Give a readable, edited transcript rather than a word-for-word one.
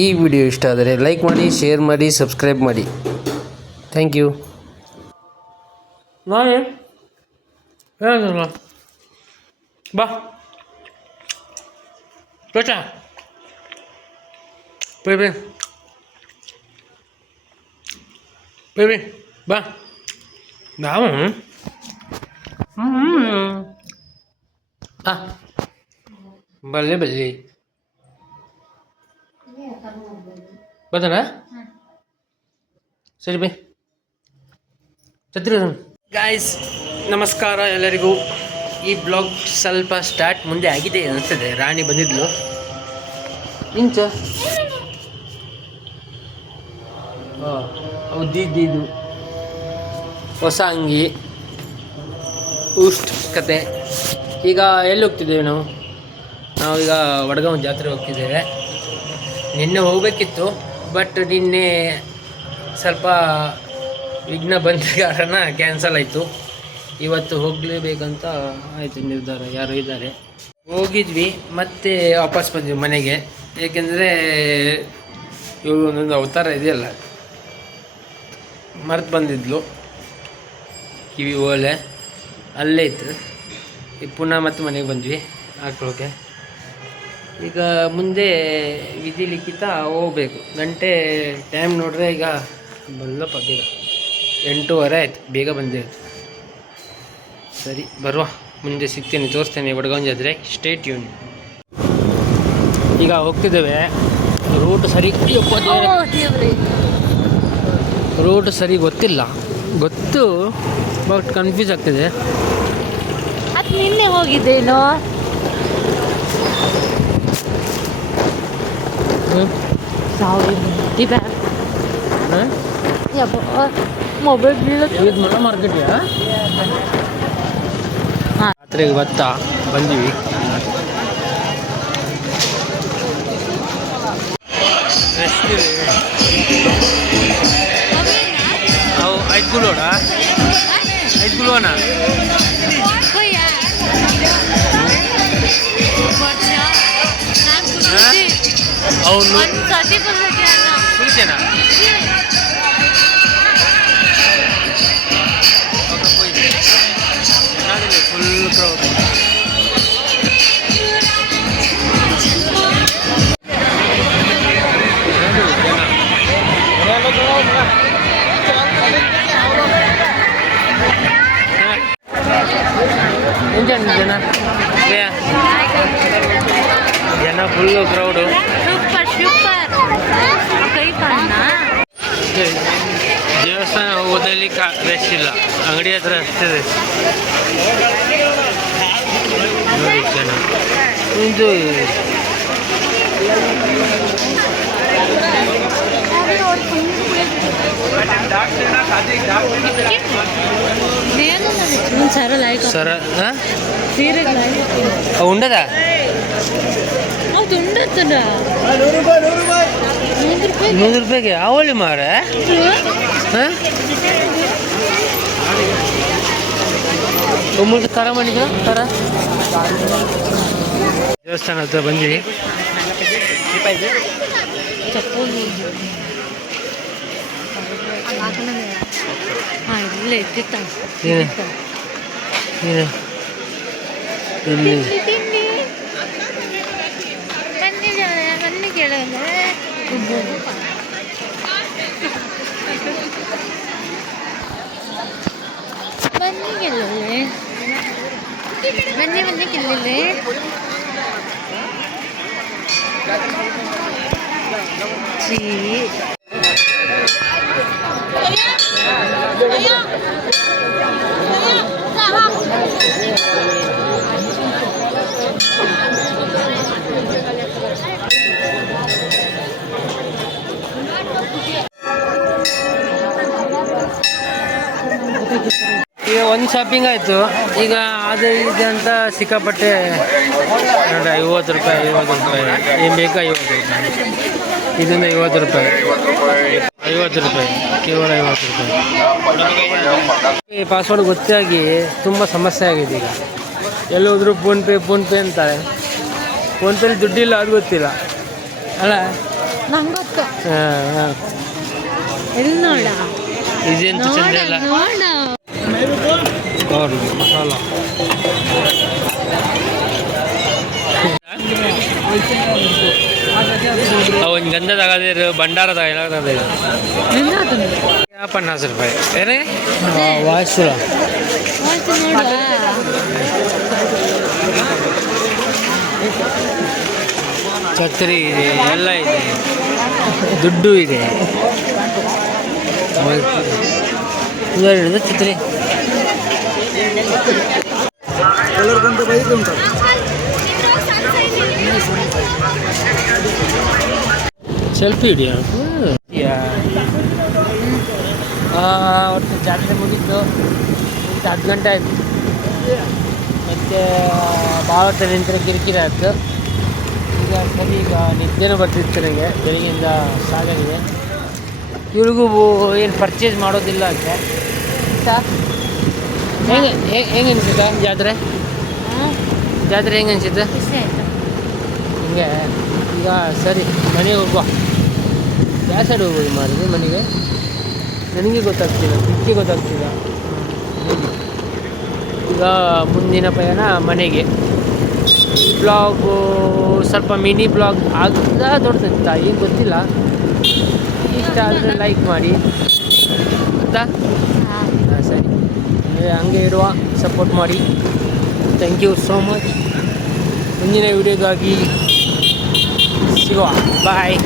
ಈ ವಿಡಿಯೋ ಇಷ್ಟ ಆದರೆ ಲೈಕ್ ಮಾಡಿ, ಶೇರ್ ಮಾಡಿ, ಸಬ್ಸ್ಕ್ರೈಬ್ ಮಾಡಿ. Thank you. ನೋಡಿ ಹೇಳ ಬಾ ಬೇಟಾ ಬೇಬಿ ಬೇಬಿ ಬಾ ನಾವು ಬಲ್ಲೆ ಬಲ್ಲಿ ಬದನ ಸರಿ ಬೈ ಛತ್ರಿ ಗಾಯ್ಸ್. ನಮಸ್ಕಾರ ಎಲ್ಲರಿಗೂ. ಈ ಬ್ಲಾಗ್ ಸ್ವಲ್ಪ ಸ್ಟಾರ್ಟ್ ಮುಂದೆ ಆಗಿದೆ ಅನಿಸ್ತದೆ. ರಾಣಿ ಬಂದಿದ್ಲು ಇಂಚ ಹೌದಿದ್ದು ಹೊಸ ಅಂಗಿ ಉಷ್ಟ್ ಕತೆ. ಈಗ ಎಲ್ಲಿ ಹೋಗ್ತಿದ್ದೇವೆ ನಾವೀಗ ವಡಗಾಂವ್ ಜಾತ್ರೆ ಹೋಗ್ತಿದ್ದೇವೆ. ನಿನ್ನೆ ಹೋಗಬೇಕಿತ್ತು, ಬಟ್ ನಿನ್ನೆ ಸ್ವಲ್ಪ ವಿಘ್ನ ಬಂದ ಕಾರಣ ಕ್ಯಾನ್ಸಲ್ ಆಯಿತು. ಇವತ್ತು ಹೋಗಲೇಬೇಕಂತ ಆಯಿತು ನಿರ್ಧಾರ. ಯಾರು ಇದ್ದಾರೆ ಹೋಗಿದ್ವಿ, ಮತ್ತೆ ವಾಪಸ್ ಬಂದ್ವಿ ಮನೆಗೆ. ಏಕೆಂದರೆ ಇವಳು ಒಂದೊಂದು ಅವತಾರ ಇದೆಯಲ್ಲ, ಮರೆತು ಬಂದಿದ್ಲು. ಕಿವಿ ಓಲೆ ಅಲ್ಲೇ ಇತ್ತು. ಈಗ ಪುನಃ ಮತ್ತೆ ಮನೆಗೆ ಬಂದ್ವಿ ಹಾಕೊಳ್ಳೋಕೆ. ಈಗ ಮುಂದೆ ವಿಧಿ ಲಿಖಿತ ಹೋಗ್ಬೇಕು. ಗಂಟೆ ಟೈಮ್ ನೋಡಿದ್ರೆ ಈಗ ಬಲ್ಲಪ್ಪ ಬೇಗ 8:30 ಆಯ್ತು. ಬೇಗ ಬಂದೆ. ಸರಿ ಬರುವ, ಮುಂದೆ ಸಿಗ್ತೇನೆ, ತೋರಿಸ್ತೇನೆ ವಡಗಾಂವ್ ಜಾತ್ರೆ. Stay tune. ಈಗ ಹೋಗ್ತಿದ್ದೇವೆ. ರೂಟ್ ಸರಿ ರೂಟ್ ಸರಿ ಗೊತ್ತಿಲ್ಲ, ಗೊತ್ತು ಬಟ್ ಕನ್ಫ್ಯೂಸ್ ಆಗ್ತಿದೆ. ಅದು ನಿನ್ನೆ ಹೋಗಿದ್ದೇನೋ. ಮೊಬೈಲ್ ಮನ ಮಾರ್ಕೆಟ್ಯಾ ಜಾತ್ರೆಗೆ ಬಂದೀವಿ. ಅವು 5 ಕಿಲೋಣ 5 ಕಿಲೋನ అవును కుడిచేనా ఫుల్ క్రౌడ్. జన ಫುಲ್ಲು ಕ್ರೌಡು. ದೇವಸ್ಥಾನ ಹೋಗೋದಲ್ಲಿ ರಶ್ ಇಲ್ಲ, ಅಂಗಡಿ ಹತ್ರ ಅಷ್ಟೇ ರಶ್. ನೋಡಿ ಜನ ಇದು సర ఉండదా? ₹100 ಅವಳಿ ಮಾರ ಒಮ್ಮೆ ಕರ ಮಾಡಿದ ಕರ. ದೇವಸ್ಥಾನ ಹತ್ರ ಬಂದ್ವಿ. ಬನ್ನಿ ಗೆಲ್ಲಲೆ ಈಗ ಒಂದು ಶಾಪಿಂಗ್ ಆಯಿತು. ಈಗ ಅದು ಇದೆ ಅಂತ ಸಿಕ್ಕಾಪಟ್ಟೆ ₹50 ಏನು ಬೇಕಾ ₹50. ಇದನ್ನು ₹50 ಕೇವಲ ₹50. ಪಾಸ್ವರ್ಡ್ ಗೊತ್ತಾಗಿ ತುಂಬ ಸಮಸ್ಯೆ ಆಗಿದೆ. ಈಗ ಎಲ್ಲೋದ್ರೂ ಫೋನ್ಪೇ ಅಂತಾರೆ. ಫೋನ್ಪೇಲಿ ದುಡ್ಡಿಲ್ಲ, ಅದು ಗೊತ್ತಿಲ್ಲ ಅಲ್ಲ. ನಂಗೊತ್ತು ಹಾಂ ಎಲ್ಲಿ ನೋಡ ಇದೇಂತ ಚಂದ ಇಲ್ಲ ನೋಡ ಮಸಾಲ ಅವನ್ ಗಂಧದಾಗದಿರು ಭಂಡಾರದಾಗ ಎಲ್ಲ ₹50 ಏನೇ ವಾಯ್ಸುಳ ಛತ್ರಿ ಇದೆ ಎಲ್ಲ ಇದೆ ದುಡ್ಡು ಇದೆ ಹಿಡಿದ ಛತ್ರಿ ಸೆಲ್ಫಿ ಹಿಡಿಯ ಒಟ್ಟು ಜಾತ್ರೆ ಮುಗಿದ್ದು 10 ಗಂಟೆ ಆಯಿತು ಮತ್ತು ಭಾಳ ಹೊತ್ತು ನಿಂತರೆ ಕಿರಿಕಿರಿ ಆಯಿತು ಈಗ ಸರಿ ಈಗ ನಿದ್ದೆನೂ ಬರ್ತಿತ್ತು ನನಗೆ ಬೆಳಗ್ಗೆಯಿಂದ ಸಾಕಾಗಿದೆ ಇವ್ರಿಗೂ ಏನು ಪರ್ಚೇಸ್ ಮಾಡೋದಿಲ್ಲ ಅಂತ ಹೆಂಗೆ ಅನಿಸುತ್ತಾ ಜಾತ್ರೆ ಹೆಂಗೆ ಅನಿಸುತ್ತೆ ಹಿಂಗೆ ಈಗ ಸರಿ ಮನೆಗೆ ಹೋಗುವ ಯಾವ ಸೈಡ್ ಹೋಗ್ಬೋದು ಮಾಡಿದ್ರೆ ಮನೆಗೆ ನನಗೆ ಗೊತ್ತಾಗ್ತಿಲ್ಲ ದಿಕ್ಕಿ ಗೊತ್ತಾಗ್ತಿಲ್ಲ ಈಗ ಮುಂದಿನ ಪಯಣ ಮನೆಗೆ ಬ್ಲಾಗು ಸ್ವಲ್ಪ ಮಿನಿ ಬ್ಲಾಗ್ ಆಗ್ತಾ ದೊಡ್ಡದಿತ್ತ ಏನು ಗೊತ್ತಿಲ್ಲ ಇಷ್ಟ ಆದರೆ ಲೈಕ್ ಮಾಡಿ ಗೊತ್ತಾ ಹಾಂ ಸರಿ ಹಂಗೆ ಇಡುವ ಸಪೋರ್ಟ್ ಮಾಡಿ ಥ್ಯಾಂಕ್ ಯು ಸೋ ಮಚ್ ಮುಂದಿನ ವಿಡಿಯೋಗಾಗಿ ಸಿಗುವ ಬಾಯ್